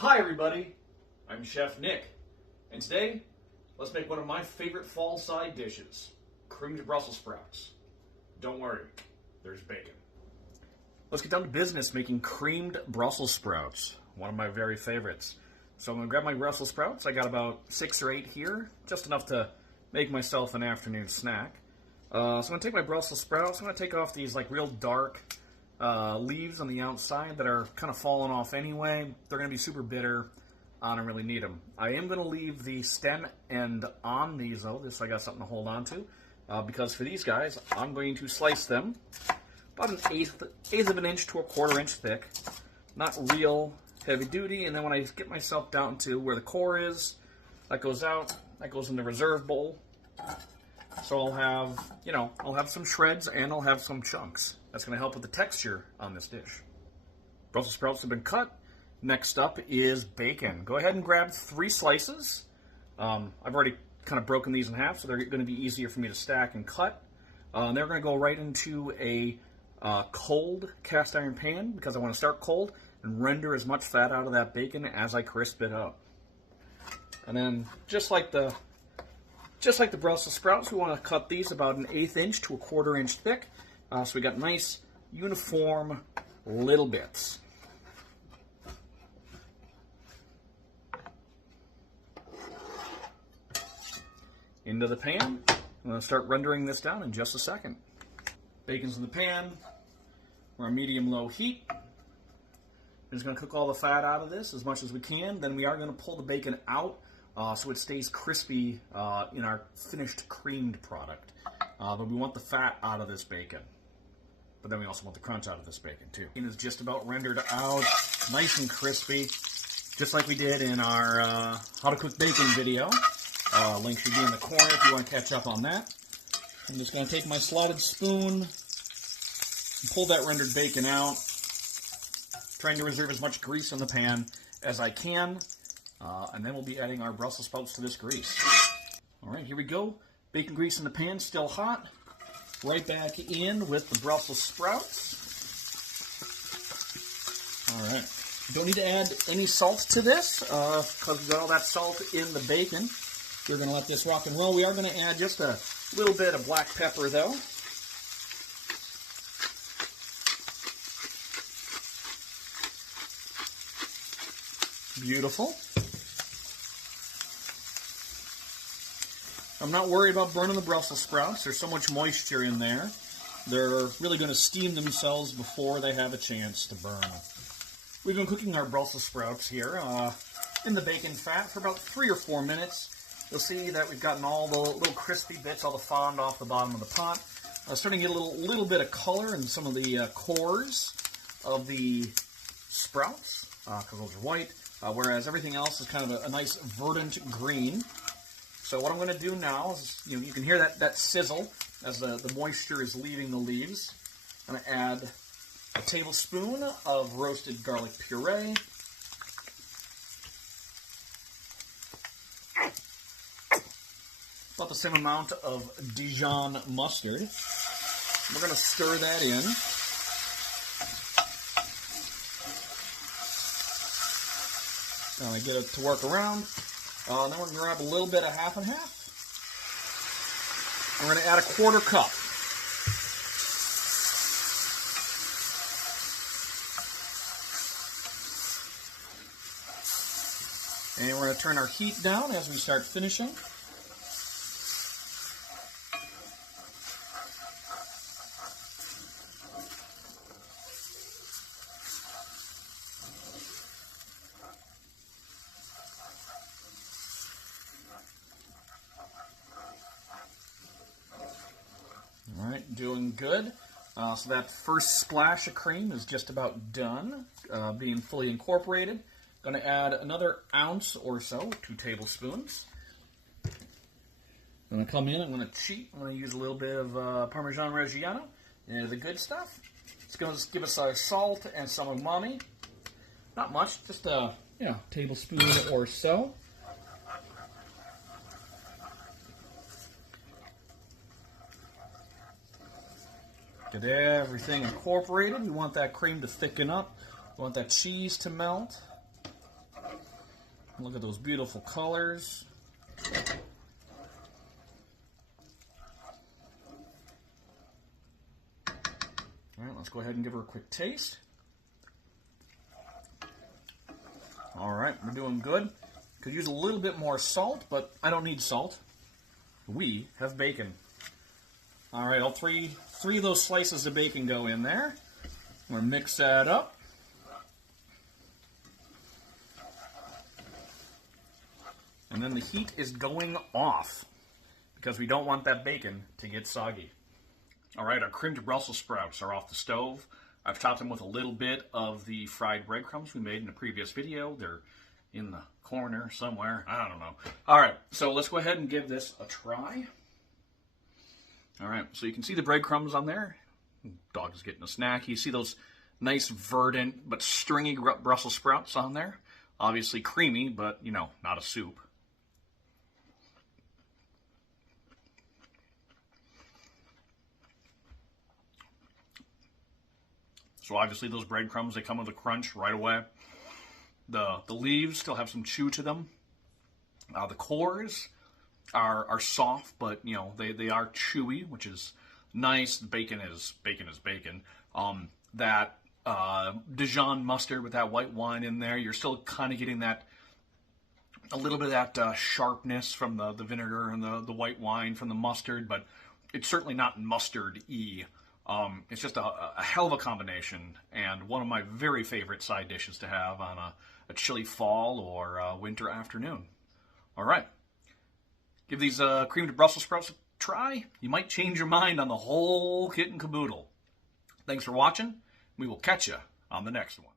Hi everybody, I'm Chef Nick, and today let's make one of my favorite fall side dishes, creamed Brussels sprouts. Don't worry, there's bacon. Let's get down to business making creamed Brussels sprouts, one of my very favorites. So I'm going to grab my Brussels sprouts. I got about 6 or 8 here, just enough to make myself an afternoon snack. So I'm going to take my Brussels sprouts, I'm going to take off these like real dark leaves on the outside that are kind of falling off anyway. They're going to be super bitter. I don't really need them. I am going to leave the stem end on these though, just so I got something to hold on to. Because for these guys, I'm going to slice them about an eighth of an inch to a quarter inch thick. Not real heavy duty. And then when I get myself down to where the core is, that goes out. That goes in the reserve bowl. So I'll have some shreds and I'll have some chunks. That's going to help with the texture on this dish. Brussels sprouts have been cut. Next up is bacon. Go ahead and grab 3 slices. I've already kind of broken these in half, so they're going to be easier for me to stack and cut. And they're going to go right into a cold cast iron pan because I want to start cold and render as much fat out of that bacon as I crisp it up. And then just like the Brussels sprouts, we want to cut these about an eighth inch to a quarter inch thick. So we got nice, uniform little bits. Into the pan. I'm going to start rendering this down in just a second. Bacon's in the pan. We're on medium-low heat. We're just going to cook all the fat out of this as much as we can. Then we are going to pull the bacon out so it stays crispy in our finished creamed product. But we want the fat out of this bacon. But then we also want the crunch out of this bacon too. It is just about rendered out, nice and crispy, just like we did in our how to cook bacon video. Link should be in the corner if you want to catch up on that. I'm just going to take my slotted spoon and pull that rendered bacon out, trying to reserve as much grease in the pan as I can. And then we'll be adding our Brussels sprouts to this grease. All right, here we go. Bacon grease in the pan, still hot. Right back in with the Brussels sprouts. All right. Don't need to add any salt to this because we've got all that salt in the bacon. We're going to let this rock and roll. We are going to add just a little bit of black pepper, though. Beautiful. I'm not worried about burning the Brussels sprouts. There's so much moisture in there. They're really going to steam themselves before they have a chance to burn. We've been cooking our Brussels sprouts here in the bacon fat for about 3 or 4 minutes. You'll see that we've gotten all the little crispy bits, all the fond off the bottom of the pot. Starting to get a little bit of color in some of the cores of the sprouts, because those are white, whereas everything else is kind of a nice verdant green. So what I'm going to do now is, you can hear that sizzle as the moisture is leaving the leaves. I'm going to add a tablespoon of roasted garlic puree. About the same amount of Dijon mustard. We're going to stir that in. Now I get it to work around. Then we're going to grab a little bit of half and half. We're going to add a 1/4 cup. And we're going to turn our heat down as we start finishing. Alright, doing good. So that first splash of cream is just about done, being fully incorporated. Going to add another ounce or so, 2 tablespoons. I'm going to come in, I'm going to cheat. I'm going to use a little bit of Parmesan Reggiano, the good stuff. It's going to give us our salt and some umami. Not much, just a tablespoon or so. Get everything incorporated. We want that cream to thicken up. We want that cheese to melt. Look at those beautiful colors. All right, let's go ahead and give her a quick taste. All right, we're doing good. Could use a little bit more salt, but I don't need salt. We have bacon. All right, all three of those slices of bacon go in there. I'm going to mix that up. And then the heat is going off because we don't want that bacon to get soggy. All right, our creamed Brussels sprouts are off the stove. I've topped them with a little bit of the fried breadcrumbs we made in a previous video. They're in the corner somewhere. I don't know. All right, so let's go ahead and give this a try. All right, so you can see the breadcrumbs on there. Dog is getting a snack. You see those nice verdant but stringy Brussels sprouts on there. Obviously creamy, but, you know, not a soup. So obviously those breadcrumbs, they come with a crunch right away. The leaves still have some chew to them. The cores are soft, but you know they are chewy, which is nice. The bacon is bacon. That Dijon mustard with that white wine in there, you're still kind of getting that a little bit of that sharpness from the vinegar and the white wine from the mustard, but it's certainly not mustard-y. It's just a hell of a combination, and one of my very favorite side dishes to have on a chilly fall or winter afternoon. All right. Give these creamed Brussels sprouts a try. You might change your mind on the whole kit and caboodle. Thanks for watching. We will catch you on the next one.